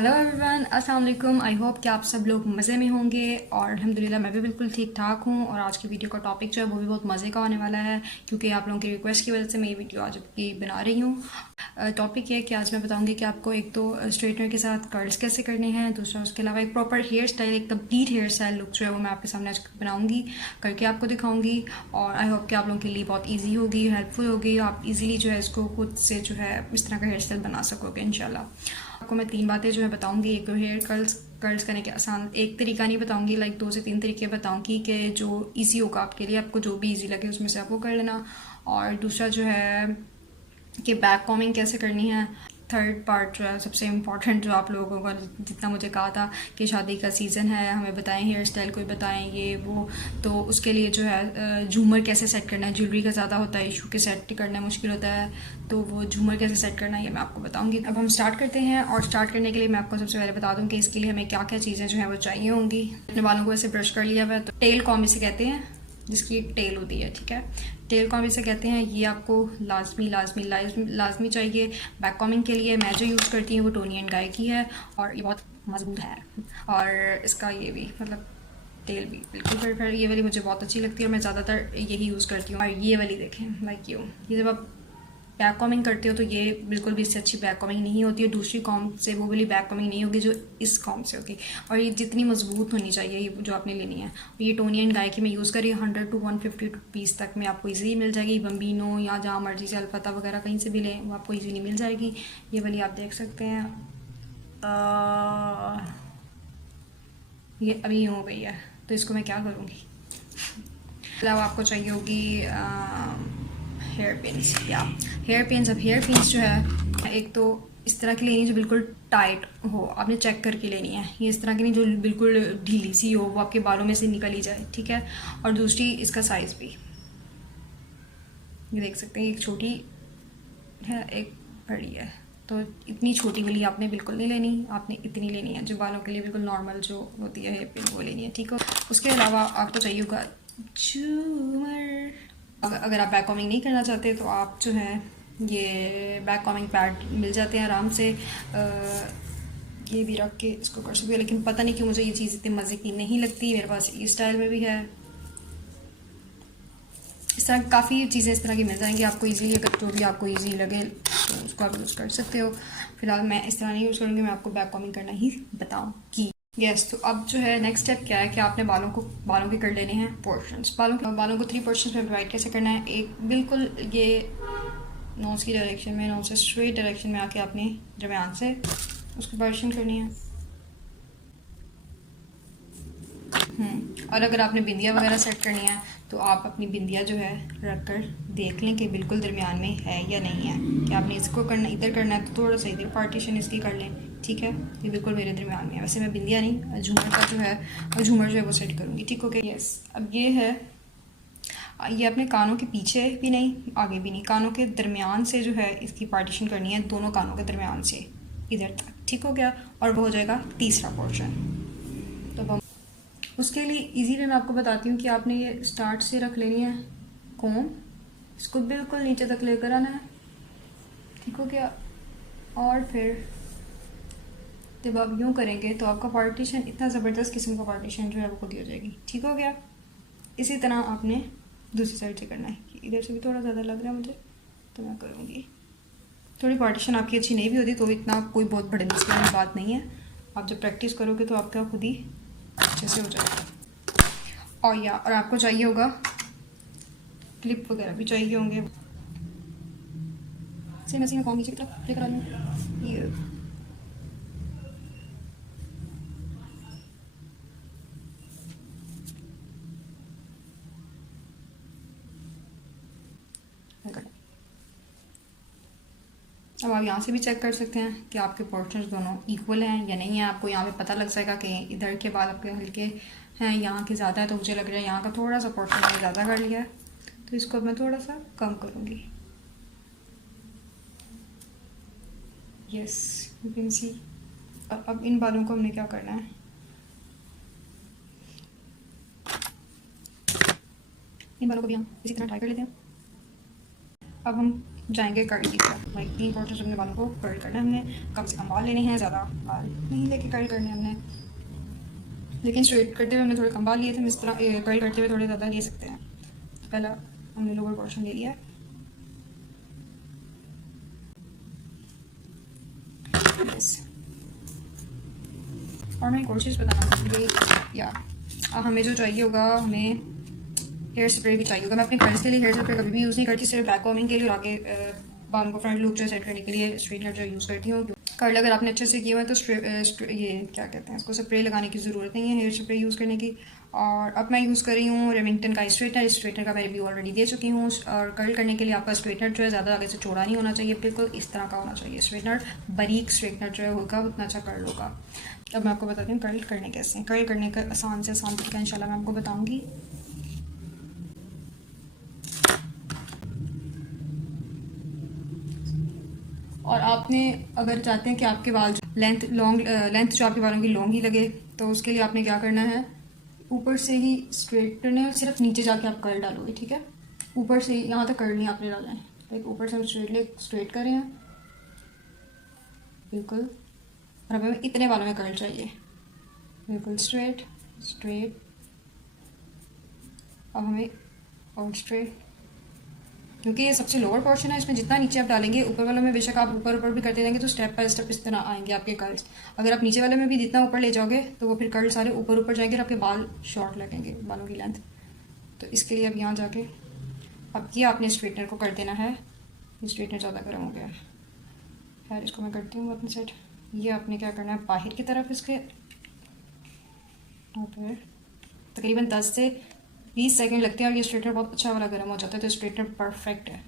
Hello everyone, अस्सलाम वालेकुम। I hope कि आप सब लोग मज़े में होंगे और अल्हम्दुलिल्लाह मैं भी बिल्कुल ठीक ठाक हूँ। और आज की वीडियो का टॉपिक जो है वो भी बहुत मज़े का होने वाला है, क्योंकि आप लोगों की रिक्वेस्ट की वजह से मैं ये वीडियो आज की बना रही हूँ। टॉपिक ये है कि आज मैं बताऊँगी कि आपको एक तो स्ट्रेटनर के साथ कर्ल्स कैसे करने हैं, दूसरा उसके अलावा एक प्रॉपर हेयर स्टाइल, एक कंप्लीट हेयर स्टाइल लुक जो है वो मैं आपके सामने आज बनाऊँगी, करके आपको दिखाऊँगी। और आई होप कि आप लोगों के लिए बहुत ईजी होगी, हेल्पफुल होगी, आप ईजिली जो है इसको खुद से जो है इस तरह का हेयर स्टाइल बना सकोगे इंशाल्लाह। आपको मैं 3 बातें जो है बताऊंगी। एक तो हेयर कर्ल्स करने के आसान एक तरीका नहीं बताऊंगी, लाइक 2 से 3 तरीके बताऊंगी कि जो इजी होगा आपके लिए, आपको जो भी इजी लगे उसमें से आप वो कर लेना। और दूसरा जो है कि बैक कॉमिंग कैसे करनी है। थर्ड पार्ट जो है सबसे इम्पॉर्टेंट, जो आप लोगों का जितना मुझे कहा था कि शादी का सीज़न है, हमें बताएं हेयर स्टाइल, कोई बताएं ये वो, तो उसके लिए जो है झूमर कैसे सेट करना है। ज्वेलरी का ज़्यादा होता है इशू, के सेट करना मुश्किल होता है, तो वो झूमर कैसे सेट करना है ये मैं आपको बताऊंगी। अब हम स्टार्ट करते हैं। और स्टार्ट करने के लिए मैं आपको सबसे पहले बता दूँ कि इसके लिए हमें क्या क्या चीज़ें जो हैं वो चाहिए होंगी। अपने बालों को ऐसे ब्रश कर लिया हुआ है, तो टेल कॉम इसे कहते हैं, जिसकी एक टेल होती है, ठीक है, टेल कॉम इसे कहते हैं। ये आपको लाजमी चाहिए। बैक कॉमिंग के लिए मैं जो यूज़ करती हूँ वो टोनी एंड गाय की है, और ये बहुत मजबूत है। और इसका ये भी मतलब टेल भी बिल्कुल परफेक्ट, ये वाली मुझे बहुत अच्छी लगती है और मैं ज़्यादातर यही यूज़ करती हूँ। और ये वाली देखें, लाइक ये जब आप बैक कॉमिंग करते हो तो ये बिल्कुल भी इससे अच्छी बैक कॉमिंग नहीं होती है। दूसरी कॉम से वो वाली बैक कॉमिंग नहीं होगी जो इस कॉम से होगी। और ये जितनी मजबूत होनी चाहिए ये जो आपने लेनी है। ये टोनी एंड गाय की मैं यूज़ करी, 100 to 150 रुपीज़ तक में आपको ईजीली मिल जाएगी। बम्बिनो या जहाँ मर्जी से, अलफता वगैरह कहीं से भी लें वो आपको ईजीली मिल जाएगी। ये वाली आप देख सकते हैं। ये अभी हो गई है, तो इसको मैं क्या करूँगी। अलावा आपको चाहिए होगी हेयर पिन्स या हेयर पिन्स। अब हेयर पिन्स जो है एक तो इस तरह की लेनी जो बिल्कुल टाइट हो, आपने चेक करके लेनी है। ये इस तरह की नहीं जो बिल्कुल ढीली सी हो, वो आपके बालों में से निकल ही जाए, ठीक है। और दूसरी इसका साइज़ भी ये देख सकते हैं, एक छोटी है एक बड़ी है, तो इतनी छोटी वाली आपने बिल्कुल नहीं लेनी, आपने इतनी लेनी है जो बालों के लिए बिल्कुल नॉर्मल जो होती है हेयर पिन, वो लेनी है, ठीक है। उसके अलावा आपको चाहिए होगा झूमर। अगर आप बैक कॉमिंग नहीं करना चाहते तो आप जो है ये बैक कॉमिंग पैड मिल जाते हैं आराम से, ये भी रख के इसको कर सकते हो। लेकिन पता नहीं क्यों मुझे ये चीज़ इतनी मज़े की नहीं लगती। मेरे पास इस स्टाइल में भी है, इस तरह काफ़ी चीज़ें इस तरह की मिल जाएंगी आपको इजीली। अगर जो भी आपको इजी लगे तो उसको आप यूज़ कर सकते हो। फिलहाल मैं इस तरह नहीं यूज़ करूँगी, मैं आपको बैक कॉमिंग करना ही बताऊँगी। यस, तो अब जो है नेक्स्ट स्टेप क्या है कि आपने बालों के कर लेने हैं पोर्शंस। बालों को 3 पोर्शंस में डिवाइड कैसे करना है। एक बिल्कुल ये नोज़ की डायरेक्शन में, नोज़ से स्ट्रेट डायरेक्शन में आके आपने दरमियान से उसको पार्टीशन करनी है। और अगर आपने बिंदिया वगैरह सेट करनी है तो आप अपनी बिंदिया जो है रख कर देख लें कि बिल्कुल दरमियान में है या नहीं है। कि आपने इसको करना, इधर करना है तो थोड़ा सा इधर पार्टीशन इसकी कर लें, ठीक है। ये बिल्कुल मेरे दरमियान में है। वैसे मैं बिंदिया नहीं, झूमर का जो है झूमर जो है वो सेट करूँगी, ठीक हो गया। यस, अब ये है, ये अपने कानों के पीछे भी नहीं आगे भी नहीं, कानों के दरमियान से जो है इसकी पार्टीशन करनी है, दोनों कानों के दरमियान से इधर तक, ठीक हो गया। और वो हो जाएगा तीसरा पोर्शन। तो उसके लिए इजीली मैं आपको बताती हूँ कि आपने ये स्टार्ट से रख लेनी है कॉम, इसको बिल्कुल नीचे तक लेकर आना है, ठीक हो गया। और फिर जब आप यूँ करेंगे तो आपका पार्टीशन इतना ज़बरदस्त किस्म का पार्टीशन जो है वो खुद ही हो जाएगी, ठीक हो गया। इसी तरह आपने दूसरी साइड से करना है कि इधर से भी थोड़ा ज़्यादा लग रहा है मुझे, तो मैं करूँगी। थोड़ी पार्टीशन आपकी अच्छी नहीं भी होती तो इतना कोई बहुत बड़े मुश्किल वाली बात नहीं है। आप जब प्रैक्टिस करोगे तो आपका खुद ही अच्छे से हो जाएगा। और आपको चाहिए होगा क्लिप वगैरह भी चाहिए होंगे। सेम ऐसे मैं कॉम नीचे की तरफ लेकर आ लूँ ये। अब आप यहाँ से भी चेक कर सकते हैं कि आपके पोर्शंस दोनों इक्वल हैं या नहीं है। आपको यहाँ पे पता लग जाएगा कि इधर के बाल आपके हल्के हैं, यहाँ के ज़्यादा है, तो मुझे लग रहा है यहाँ का थोड़ा सा पोर्शन मैंने ज़्यादा कर लिया है, तो इसको अब मैं थोड़ा सा कम करूँगी। Yes, you can see. अब इन बालों को हमने क्या करना है, इन बालों को भी हम इसी तरह ट्राई कर लेते हैं। अब हम जाएंगे कर्ल की तरफ। लाइक 3 क्वार्टर्स अपने बालों को कर्ल करना है हमने, कम से कम बाल लेने हैं, ज़्यादा बाल नहीं लेके कर्ल करने हैं हमने। लेकिन स्ट्रेट करते हुए हमने थोड़े कम बाल लिए थे, हम इस तरह कर्ल करते हुए थोड़े ज़्यादा ले सकते हैं। पहला हमने लोअर पोर्शन ले लिया और मैं एक और चीज़ बताना चाहूँगी, या हमें जो चाहिए होगा, हमें हेयर स्प्रे भी चाहिए होगा। मैं अपने कर्ल्स के लिए हेयर स्प्रे कभी भी यूज़ नहीं करती, सिर्फ बैक कॉमिंग के लिए और आगे बालों को फ्रंट लुक जो सेट करने के लिए स्ट्रेटनर जो यूज़ करती हूँ। कर्ल अगर आपने अच्छे से किया हुआ है तो ये क्या कहते हैं इसको, स्प्रे लगाने की ज़रूरत नहीं है हेयर स्प्रे यूज़ करने की। और अब मैं यूज़ कर रही हूँ रेमिंगटन का स्ट्रेटनर का मैं रिव्यू ऑलरेडी दे चुकी हूँ। और कर्ल करने के लिए आपका स्ट्रेटनर जो है ज़्यादा आगे से चौड़ा नहीं होना चाहिए, बिल्कुल इस तरह का होना चाहिए स्ट्रेटनर। बारीक स्ट्रेटनर जो है होगा उतना अच्छा कर्ल होगा। अब मैं आपको बताती हूँ कर्ल करने कैसे हैं। कर्ल करने का आसान से आसान तरीका इंशाल्लाह मैं आपको बताऊँगी। और आपने अगर चाहते हैं कि आपके बाल लेंथ जो आपके बालों की लॉन्ग ही लगे, तो उसके लिए आपने क्या करना है, ऊपर से ही स्ट्रेटनर सिर्फ नीचे जाके आप कर्ल डालोगे, ठीक है। ऊपर से ही यहाँ तक कर्ल नहीं आपने डालना है, लाइक ऊपर से हम स्ट्रेट कर रहे हैं बिल्कुल। और अब हमें इतने बालों में कर्ल चाहिए, बिल्कुल स्ट्रेट स्ट्रेट। अब हमें और स्ट्रेट, क्योंकि ये सबसे लोअर पोर्शन है, इसमें जितना नीचे आप डालेंगे, ऊपर वाले में बेशक आप ऊपर ऊपर भी करते जाएंगे तो स्टेप बाय स्टेप इस तरह आएंगे आपके कर्ल्स। अगर आप नीचे वाले में भी जितना ऊपर ले जाओगे तो वो फिर कर्ल सारे ऊपर ऊपर जाएंगे और आपके बाल शॉर्ट लगेंगे, बालों की लेंथ। तो इसके लिए अब यहाँ जाके अब ये आपने स्ट्रेटनर को कर देना है। स्ट्रेटनर ज़्यादा गर्म हो गया है, खैर इसको मैं करती हूँ अपनी साइड। ये आपने क्या करना है, बाहर की तरफ इसके तकरीबन 10 से 20 सेकंड लगते हैं और ये स्ट्रेटनर बहुत अच्छा वाला गर्म हो जाता है, तो स्ट्रेटनर परफेक्ट है।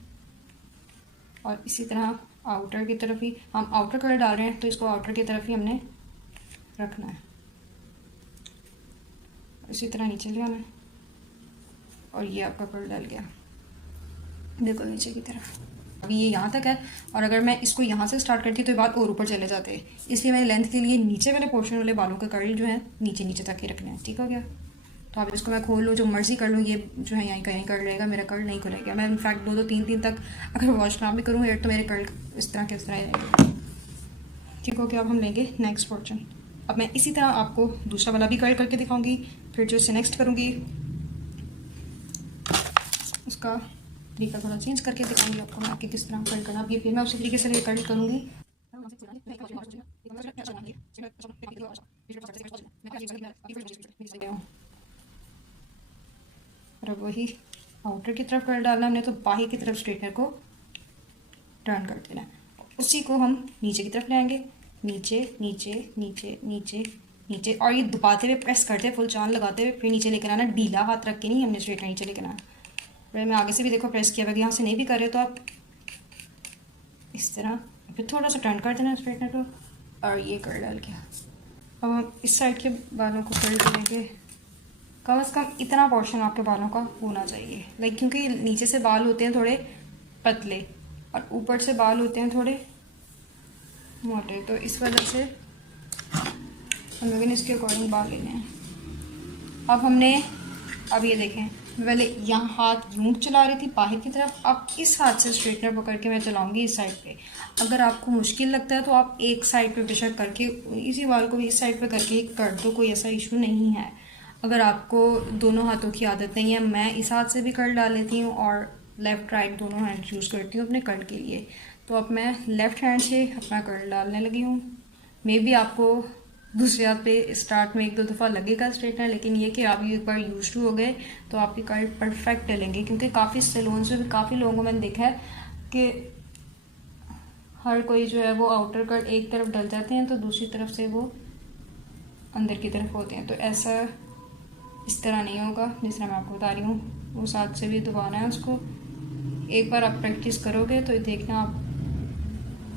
और इसी तरह आउटर की तरफ ही हम आउटर कलर डाल रहे हैं, तो इसको आउटर की तरफ ही हमने रखना है। इसी तरह नीचे ले आना है और ये आपका कलर डल गया बिल्कुल नीचे की तरफ। अभी ये यहाँ तक है, और अगर मैं इसको यहाँ से स्टार्ट करती तो ये बाल और ऊपर चले जाते हैं, इसलिए मैंने लेंथ के लिए नीचे वाले पोर्शन वाले बालों के कर्ल जो है नीचे नीचे तक ही रखने हैं। ठीक हो गया। तो अब इसको मैं खोल लूँ, जो मर्जी कर लूँ, ये जो है यहीं कहीं कर्ल रहेगा, मेरा कर्ल नहीं खुलेगा। मैं इनफैक्ट 2-2 3 तक अगर वॉश ना भी करूँ हेयर तो मेरे कर्ल इस तरह के इस तरह ही रहेंगे। ठीक हो गया। अब हम लेंगे नेक्स्ट पोर्शन। अब मैं इसी तरह आपको दूसरा वाला भी कर्ल करके दिखाऊंगी, फिर जो इससे नेक्स्ट करूँगी उसका तरीका थोड़ा चेंज करके दिखाऊंगी आपको मैं कि किस तरह कर्ल करना। अब ये फिर मैं उसी तरीके से कर्ल करूँगी। और अब वही आउटर की तरफ कर्ल डालना हमने, तो बाहर की तरफ स्ट्रेटनर को टर्न कर देना है। उसी को हम नीचे की तरफ ले आएंगे, नीचे नीचे नीचे नीचे नीचे, और ये दबाते हुए प्रेस करते हुए फुल चाल लगाते हुए फिर नीचे लेकर आना। ढीला हाथ रख के नहीं हमने स्ट्रेटनर नीचे लेकर आना। फिर मैं आगे से भी देखो प्रेस किया हुआ, यहाँ से नहीं भी कर रहे तो आप इस तरह फिर थोड़ा सा टर्न कर देना स्ट्रेटनर को, और ये कर्ल डाल के अब हम इस साइड के बालों को कर्ल करेंगे। कम से कम इतना पोर्शन आपके बालों का होना चाहिए, लाइक क्योंकि नीचे से बाल होते हैं थोड़े पतले और ऊपर से बाल होते हैं थोड़े मोटे, तो इस वजह से हम लोगों ने इसके अकॉर्डिंग बाल लेने हैं। अब ये देखें, मैं पहले यहाँ हाथ यूँ चला रही थी बाहर की तरफ, अब इस हाथ से स्ट्रेटनर पकड़ के मैं चलाऊंगी इस साइड पे। अगर आपको मुश्किल लगता है तो आप एक साइड पे बेशक करके इसी बाल को भी इस साइड पे करके कर दो, कोई ऐसा इशू नहीं है। अगर आपको दोनों हाथों की आदत नहीं है, मैं इस हाथ से भी कर्ल डाल लेती हूँ और लेफ़्ट राइट दोनों हैंड यूज़ करती हूँ अपने कर्ल के लिए। तो अब मैं लेफ़्ट हैंड से अपना कर्ल डालने लगी हूँ। मे बी आपको दूसरे हाथ पे स्टार्ट में 1-2 दफ़ा लगेगा स्ट्रेटनर, लेकिन ये कि आप एक बार यूज टू हो गए तो आपके कर्ल परफेक्ट डलेंगे। क्योंकि काफ़ी सैलून्स में भी काफ़ी लोगों को मैंने देखा है कि हर कोई जो है वो आउटर कर्ल एक तरफ डल जाते हैं तो दूसरी तरफ से वो अंदर की तरफ होते हैं। तो ऐसा इस तरह नहीं होगा जिस तरह मैं आपको बता रही हूँ। उस हाथ से भी दबाना है उसको। एक बार आप प्रैक्टिस करोगे तो देखना आप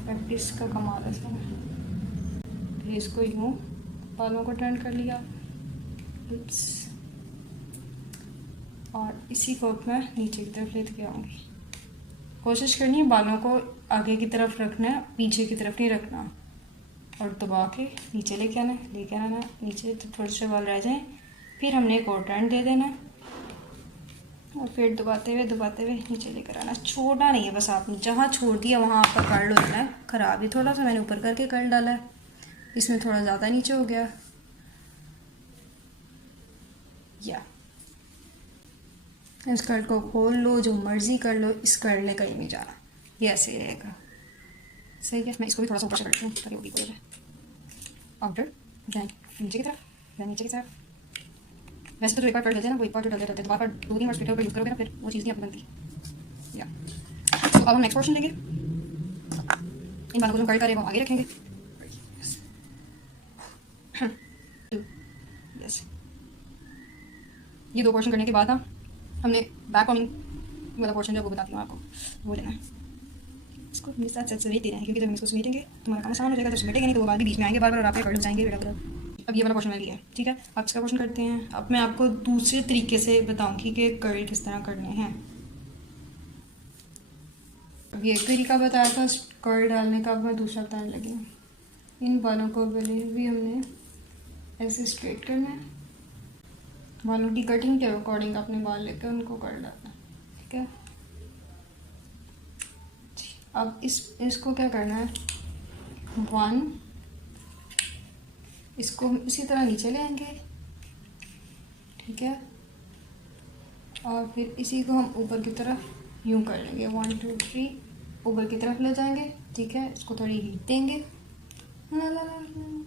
प्रैक्टिस का कमाल है इसमें। फिर इसको यूँ बालों को टर्न कर लिया और इसी को मैं नीचे की तरफ लेते आऊँगी। कोशिश करनी है बालों को आगे की तरफ रखना है, पीछे की तरफ नहीं रखना, और दबा के नीचे लेके आना नीचे तो थोड़े से बाल रह जाएं। फिर हमने एक और टर्न दे देना, और फिर दबाते हुए नीचे लेकर आना। छोड़ना नहीं है, बस आपने जहाँ छोड़ दिया वहाँ आपका कर्ल हो जाना है। ख़राब ही थोड़ा सा मैंने ऊपर करके कर्ल डाला है, इसमें थोड़ा ज़्यादा नीचे हो गया। या इस कर्ल को खोल लो, जो मर्ज़ी कर लो, इस कर्ल ने कहीं नहीं जाना, ये ऐसे ही रहेगा। सही है। मैं इसको भी थोड़ा सा ऊपर से करती हूँ ताकि वो भी हो जाए। आउटर जाएंगे नीचे की तरफ या नीचे की तरफ। वैसे तो एक बार कर लेते हैं ना, वो एक बार तो डलते रहते हैं, तो बार 2-3 बार स्प्लिटर यूज़ करोगे ना, फिर वो चीज़ नहीं आप बनती। या तो अब हम नेक्स्ट पोर्शन लेंगे। इन बालों को जो कर्ल करें वो आगे रखेंगे। यस, ये 2 पोर्शन करने के बाद हमने बैक कॉमिंग वाला पोर्शन जो वो बताती हूँ आपको, वो लेना है। इसको अपने साथ साथ समेट देना है, क्योंकि जब हम इसको समेटेंगे तुम्हारा काम आसान हो जाएगा। जब समेटेंगे नहीं तो वो बाल भी बीच में आएंगे बार-बार और आपके कर्ल हो जाएंगे बेटा। अब ये वाला पोर्शन मैंने लिया है, ठीक है। अब इसका पोर्शन करते हैं। अब मैं आपको दूसरे तरीके से बताऊंगी कि कर्ल किस तरह करने हैं। अब ये एक तरीका बताया था कर्ल डालने का, अब मैं दूसरा बताने लगी हूँ। इन बालों को पहले भी हमने ऐसे स्ट्रेट करना है। बालों की कटिंग के अकॉर्डिंग अपने बाल लेकर उनको कर्ल डालना, ठीक है। अब इसको क्या करना है, 1 इसको इसी तरह नीचे ले आएंगे, ठीक है। और फिर इसी को हम ऊपर की तरफ यूं कर लेंगे, 1 2 3 ऊपर की तरफ ले जाएंगे, ठीक है। इसको थोड़ी हीट देंगे, ला ला ला ला।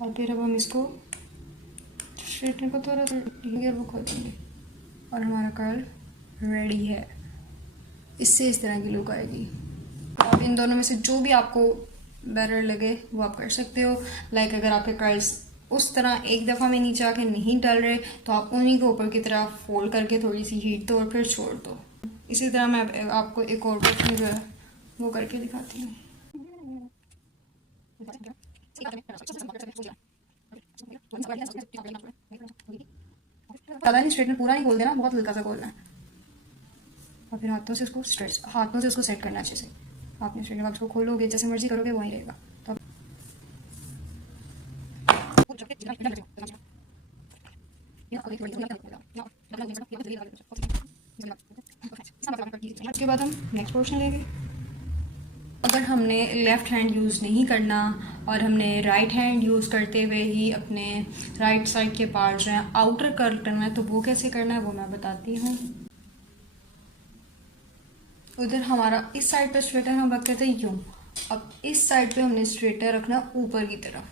और फिर अब हम इसको स्ट्रेटनर को थोड़ा सा वो खोल देंगे और हमारा कर्ल रेडी है। इससे इस तरह की लुक आएगी। अब इन दोनों में से जो भी आपको बेटर लगे वो आप कर सकते हो। लाइक अगर आपके कर्ल्स उस तरह एक दफ़ा में नीचे आके नहीं डल रहे तो आप उन्हीं को ऊपर की तरफ फोल्ड करके थोड़ी सी हीट दो और फिर छोड़ दो। इसी तरह मैं आपको एक और वर्जन जो है वो करके दिखाती हूँ। ज़्यादा नहीं स्ट्रेटनर पूरा नहीं खोल देना, बहुत हल्का सा खोलना है। और फिर हाथों से उसको सेट करना अच्छे से। आपने स्ट्रेटनर बॉक्स को खोलोगे, जैसे मर्जी करोगे वहीं रहेगा। तो उसके बाद हम नेक्स्ट पोर्शन लेंगे। अगर हमने लेफ़्ट हैंड यूज़ नहीं करना और हमने राइट हैंड यूज़ करते हुए ही अपने राइट साइड के पार्ट जो हैं आउटर कर्ल करना है, तो वो कैसे करना है वो मैं बताती हूँ। उधर हमारा इस साइड पे स्ट्रेटर हम रखते थे यूं, अब इस साइड पे हमने स्ट्रेटर रखना ऊपर की तरफ।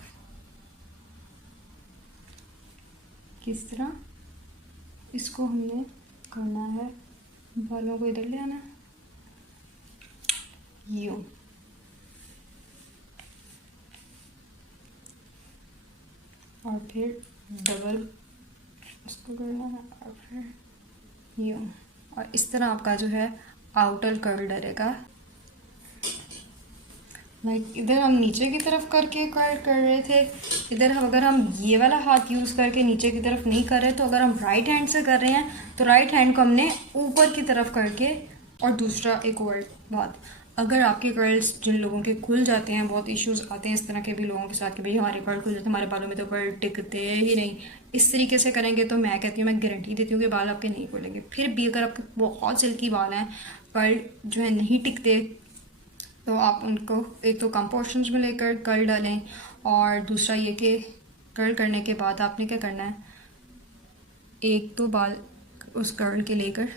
किस तरह, इसको हमने करना है, बालों को इधर ले आना यूं, और फिर डबल इसको करना है और फिर यूं, और इस तरह आपका जो है आउटर कर्ल डलेगा। लाइक इधर हम नीचे की तरफ करके कर्ल कर रहे थे, इधर हम अगर हम ये वाला हाथ यूज़ करके नीचे की तरफ नहीं कर रहे, तो अगर हम राइट हैंड से कर रहे हैं तो राइट हैंड को हमने ऊपर की तरफ करके। और दूसरा एक और बात, अगर आपके कर्ल्स जिन लोगों के खुल जाते हैं, बहुत इश्यूज आते हैं इस तरह के भी लोगों के साथ कि भाई हमारे कर्ल खुल जाते हैं, हमारे बालों में तो कर्ल टिकते ही नहीं, इस तरीके से करेंगे तो मैं कहती हूँ, मैं गारंटी देती हूँ कि बाल आपके नहीं खुलेंगे। फिर भी अगर आपके बहुत सिल्की बाल हैं, कर्ल जो है नहीं टिकते, तो आप उनको एक तो कम पोर्शंस में लेकर कर्ल डालें, और दूसरा ये कि कर्ल करने के बाद आपने क्या करना है, 1-2 बाल उस कर्ल के लेकर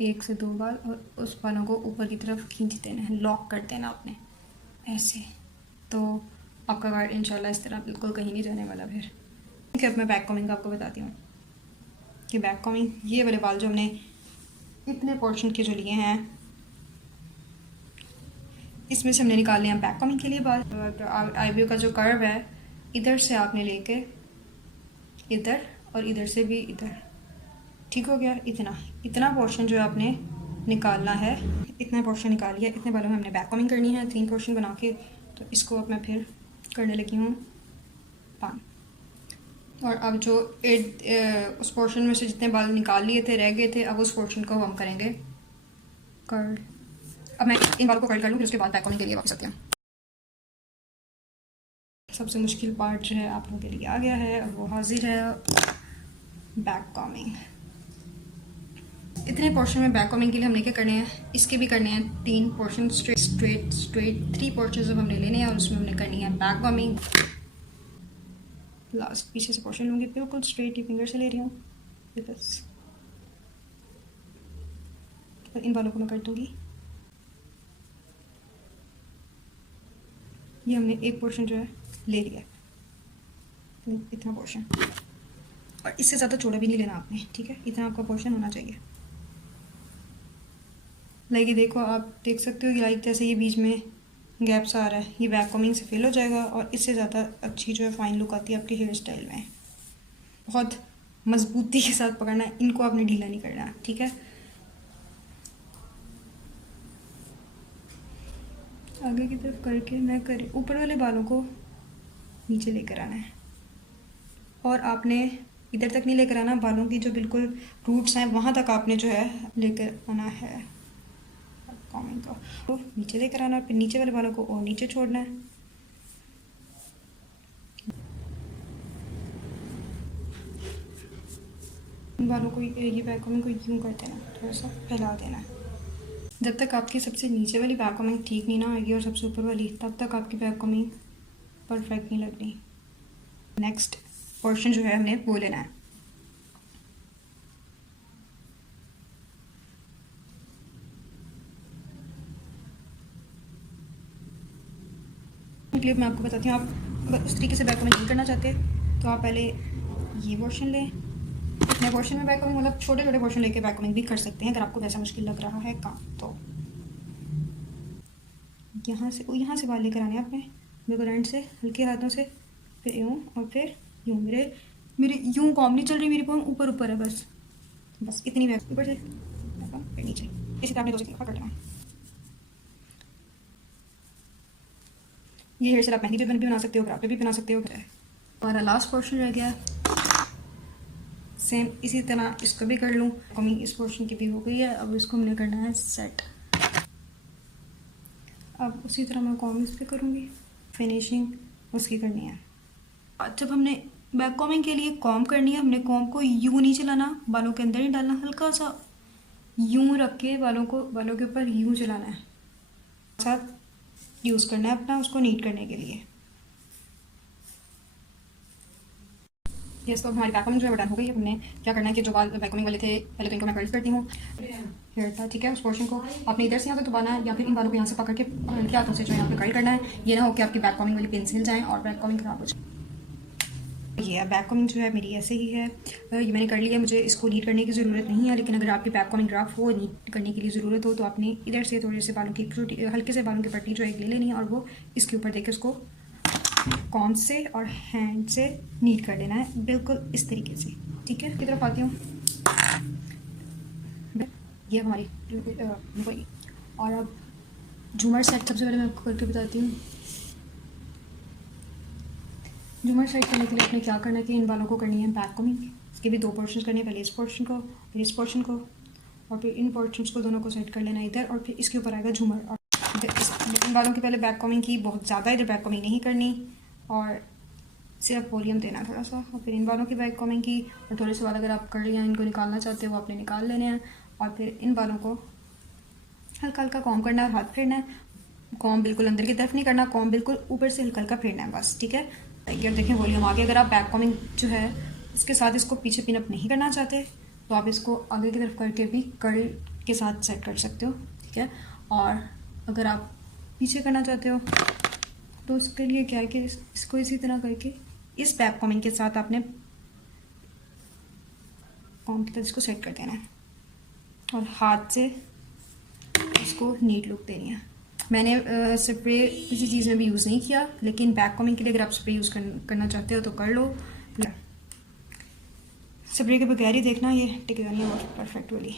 1 से 2 बाल और उस बालों को ऊपर की तरफ खींच देना है, लॉक कर देना आपने ऐसे, तो आपका कर्ल इंशाल्लाह इस तरह बिल्कुल कहीं नहीं जाने वाला। फिर ठीक है, अब मैं बैक कॉमिंग का आपको बताती हूँ कि बैक कॉमिंग, ये वाले बाल जो हमने इतने पोर्शन के जो लिए हैं, इसमें से हमने निकाल लिया बैक कॉमिंग के लिए बाल। आईब्रो का जो कर्व है, इधर से आपने लेके इधर और इधर से भी इधर, ठीक हो गया। इतना पोर्शन जो आपने निकालना है, इतना पोर्शन निकाल लिया। इतने बालों में हमने बैक कॉमिंग करनी है 3 पोर्शन बना के। तो इसको अब मैं फिर करने लगी हूँ 5। और अब जो उस पोर्शन में से जितने बाल निकाल लिए थे, रह गए थे, अब उस पोर्शन को हम करेंगे कर्ल। अब मैं इन बालों को कर्ल कर लूँ, फिर उसके बाद बैक कॉमिंग के लिए वापस आती हूँ। सबसे मुश्किल पार्ट जो है आप लोगों के लिए आ गया है, अब वो हाजिर है, बैक कॉमिंग। इतने पोर्शन में बैक कॉमिंग के लिए हमने क्या करने हैं, इसके भी करने हैं 3 पोर्शन स्ट्रेट 3 पोर्शन अब हमने लेने हैं और उसमें हमने करनी है बैक कॉमिंग। लास्ट पीछे से पोर्शन लूँगी, बिल्कुल स्ट्रेट ही फिंगर से ले रही हूँ, बस इन बालों को मैं कर दूँगी। ये हमने एक पोर्शन जो है ले लिया, इतना पोर्शन, और इससे ज़्यादा चौड़ा भी नहीं लेना आपने, ठीक है, इतना आपका पोर्शन होना चाहिए। लाइक ये देखो, आप देख सकते हो कि लाइक जैसे ये बीच में गैप्स आ रहा है, ये बैक कॉमिंग से फिल हो जाएगा और इससे ज़्यादा अच्छी जो है फाइन लुक आती है आपकी हेयर स्टाइल में। बहुत मजबूती के साथ पकड़ना है, इनको आपने ढीला नहीं करना है, ठीक है। आगे की तरफ करके मैं करे ऊपर वाले बालों को नीचे लेकर आना है, और आपने इधर तक नहीं लेकर आना, बालों की जो बिल्कुल रूट्स हैं वहाँ तक आपने जो है लेकर आना है कॉमिंग को, तो नीचे लेकर आना, फिर नीचे वाले बालों को और नीचे छोड़ना है। बालों को ये बैक कॉमिंग को यूँ कर देना, थोड़ा सा फैला देना। जब तक आपकी सबसे नीचे वाली बैक कॉमिंग ठीक नहीं ना आएगी और सबसे ऊपर वाली, तब तक आपकी बैक कॉमिंग परफेक्ट नहीं लगनी। नेक्स्ट पोर्शन जो है हमने वो लेना है। क्लिप मैं आपको बताती हूँ, आप अगर उस तरीके से बैक कॉमिंग नहीं करना चाहते तो आप पहले ये पोर्शन लें, इतने पोर्शन में बैक कॉमिंग, मतलब छोटे छोटे पोर्शन लेके बैक कॉमिंग भी कर सकते हैं अगर आपको वैसा मुश्किल लग रहा है काम। तो यहाँ से बाल लेकर आने आपने बिल्कुल एंड से, हल्के हाथों से, फिर यूँ और फिर यूँ। मेरे यूँ कॉम नहीं चल रही, मेरी कॉम ऊपर ऊपर है, बस इतनी बैक ऊपर से फिर नीचे, इसी तरह आपने 2 से 3 दफ़ा कर लेना। ये हेयर स्टाइल आप मेहंदी पे भी बना सकते हो, ग्राफ पे भी बना सकते हो। हमारा लास्ट पोर्शन रह गया, सेम इसी तरह इसको भी कर लूँ। कमी इस पोर्शन की भी हो गई है, अब इसको हमने करना है सेट। अब उसी तरह मैं कॉम इस पे करूँगी, फिनिशिंग उसकी करनी है। जब हमने बैक कॉमिंग के लिए कॉम करनी है, हमने कॉम को यूँ नहीं चलाना, बालों के अंदर ही डालना, हल्का सा यूँ रख के बालों के ऊपर यूँ चलाना है, साथ यूज़ करना है अपना उसको नीट करने के लिए। यस, तो हमारी बैक कॉमिंग जो है डन हो गई है। हमने क्या करना है कि जो बाल बैक कॉमिंग वाले थे पहले तो इनको मैं कर्ल करती हूँ, हेयर था, ठीक है। उस पोर्शन को आपने इधर से यहाँ से दबाना है या फिर इन बालों को यहाँ से पकड़ के हल्के हाथों से जो है यहाँ पे कर्ल करना है। ये ना हो कि आपकी बैक कॉमिंग वाली पिन हिल जाएँ और बैक कॉमिंग खराब हो जाए। ये बैक कॉमिंग जो है मेरी ऐसे ही है, ये मैंने कर लिया, मुझे इसको नीट करने की ज़रूरत नहीं है। लेकिन अगर आपकी बैक कॉमिंग रफ हो, नीट करने के लिए ज़रूरत हो, तो आपने इधर से थोड़े से बालों की छोटी हल्के से बालों की पट्टी जो है ले लेनी है और वो इसके ऊपर देके उसको कॉम से और हैंड से नीट कर लेना है, बिल्कुल इस तरीके से, ठीक है। की तरफ आती हूँ, ये हमारी वही। और अब झूमर सेट सबसे पहले मैं आपको करके बताती हूँ। झूमर सेट करने के लिए आपने क्या करना है कि इन बालों को करनी है बैक कॉमिंग। इसके भी 2 पोर्शन करने हैं, पहले इस पोर्शन को, फिर इस पोर्शन को, और फिर इन पोर्शंस को दोनों को सेट कर लेना इधर, और फिर इसके ऊपर आएगा झूमर। और इन बालों की पहले बैक कॉमिंग की, बहुत ज़्यादा इधर बैक कॉमिंग नहीं करनी, और सिर्फ वॉल्यूम देना थोड़ा सा। और फिर इन बालों की बैक कॉमिंग की, और थोड़े से बाल अगर आप कर लिया इनको निकालना चाहते हो वो आपने निकाल लेने हैं। और फिर इन बालों को हल्का हल्का कॉम करना है, हाथ फेरना है। कॉम बिल्कुल अंदर की तरफ नहीं करना, कॉम बिल्कुल ऊपर से हल्का हल्का फेरना है, बस, ठीक है। ये अब देखें वॉल्यूम आगे। अगर आप बैक कॉमिंग जो है उसके साथ इसको पीछे पिन अप नहीं करना चाहते तो आप इसको आगे की तरफ करके भी कर्ल के साथ सेट कर सकते हो, ठीक है। और अगर आप पीछे करना चाहते हो तो उसके लिए क्या है कि इसको इसी तरह करके इस बैक कॉमिंग के साथ आपने कॉम की तरह इसको सेट कर देना है और हाथ से इसको नीट लुक देनी है। मैंने स्प्रे किसी चीज़ में भी यूज़ नहीं किया, लेकिन बैक कॉमिंग के लिए अगर आप स्प्रे यूज़ करना चाहते हो तो कर लो। स्प्रे के बगैर ही देखना, ये टिकेगा नहीं और परफेक्ट वाली।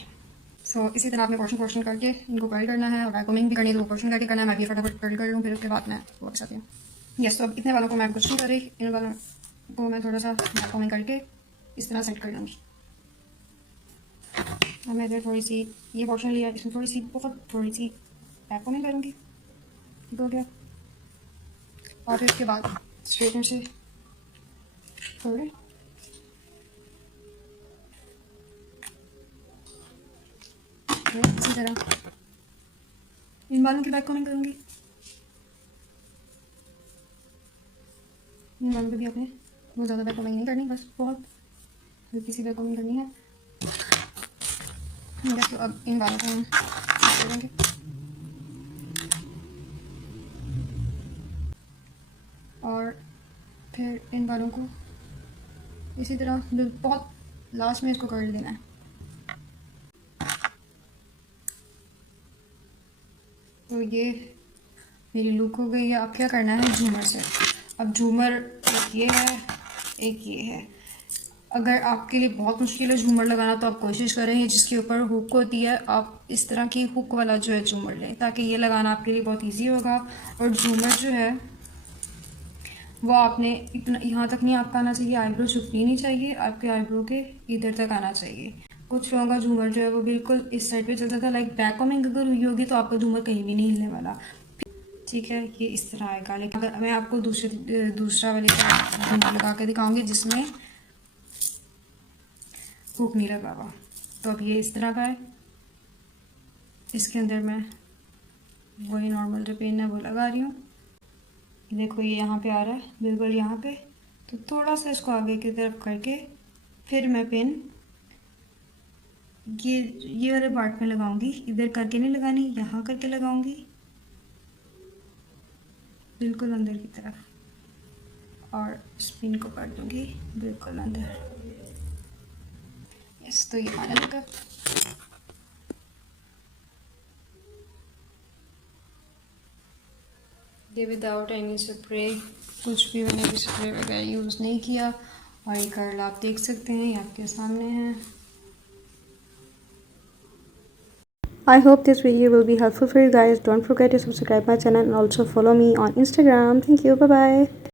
सो इसी तरह आपने पोर्शन करके इनको कर्ल करना है और बैक कॉमिंग भी करनी है, तो पोर्शन करके करना है। मैं भी फटाफट कर्ल कर लूँ, फिर उसके बाद मैं वापस आती हूँ। यस, तो अब इतने वालों को मैं कुछ नहीं कर रही, इन वालों को मैं थोड़ा सा बैक कॉमिंग करके इस तरह सेट कर लूँगी। अब मैं इधर थोड़ी सी ये पोर्शन लिया, इसमें थोड़ी सी थोड़ी सी बैक कॉमिंग करूँगी, ठीक हो गया। और फिर उसके बाद स्ट्रेटनर से थोड़े इसी तरह इन बालों की बैक कॉमिंग करूँगी। इन बालों पे भी आपने बहुत ज़्यादा बैक कॉमिंग नहीं करनी, बस बहुत हल्की सी बैक कॉमिंग करनी है। तो अब इन बालों को हम करेंगे और फिर इन बालों को इसी तरह बहुत लास्ट में इसको कर देना है। तो ये मेरी लुक हो गई है। अब क्या करना है झूमर से। अब झूमर एक ये है, एक ये है। अगर आपके लिए बहुत मुश्किल है झूमर लगाना तो आप कोशिश करें जिसके ऊपर हुक होती है आप इस तरह की हुक वाला जो है झूमर लें, ताकि ये लगाना आपके लिए बहुत इजी होगा। और झूमर जो है वो आपने इतना यहाँ तक नहीं आपका आना चाहिए, आईब्रो झुकनी नहीं चाहिए, आपके आईब्रो के इधर तक आना चाहिए। कुछ लोगों का झूमर जो है वो बिल्कुल इस साइड पे चलता था, लाइक बैक कॉमिंग अगर हुई होगी तो आपका झूमर कहीं भी नहीं हिलने वाला। ठीक है, ये इस तरह आएगा। लेकिन अगर मैं आपको दूसरा वाले झूमर लगा के दिखाऊंगी जिसमें हुक नहीं लगा हुआ। तो अब ये इस तरह का है। इसके अंदर मैं वही नॉर्मल जो पिन है वो लगा रही हूँ। देखो ये यहाँ पे आ रहा है बिल्कुल यहाँ पे, तो थोड़ा सा इसको आगे की तरफ करके फिर मैं पिन ये वाले पार्ट में लगाऊंगी। इधर करके नहीं लगानी, यहाँ करके लगाऊंगी बिल्कुल अंदर की तरफ और स्पिन को कर दूंगी बिल्कुल अंदर। यस, तो ये आने लगा। ये विदाउट एनी स्प्रे, कुछ भी मैंने भी स्प्रे वगैरह यूज़ नहीं किया। और ये कर्ल आप देख सकते हैं, ये आपके सामने है। I hope this video will be helpful for you guys. Don't forget to subscribe my channel and also follow me on Instagram. Thank you. Bye bye.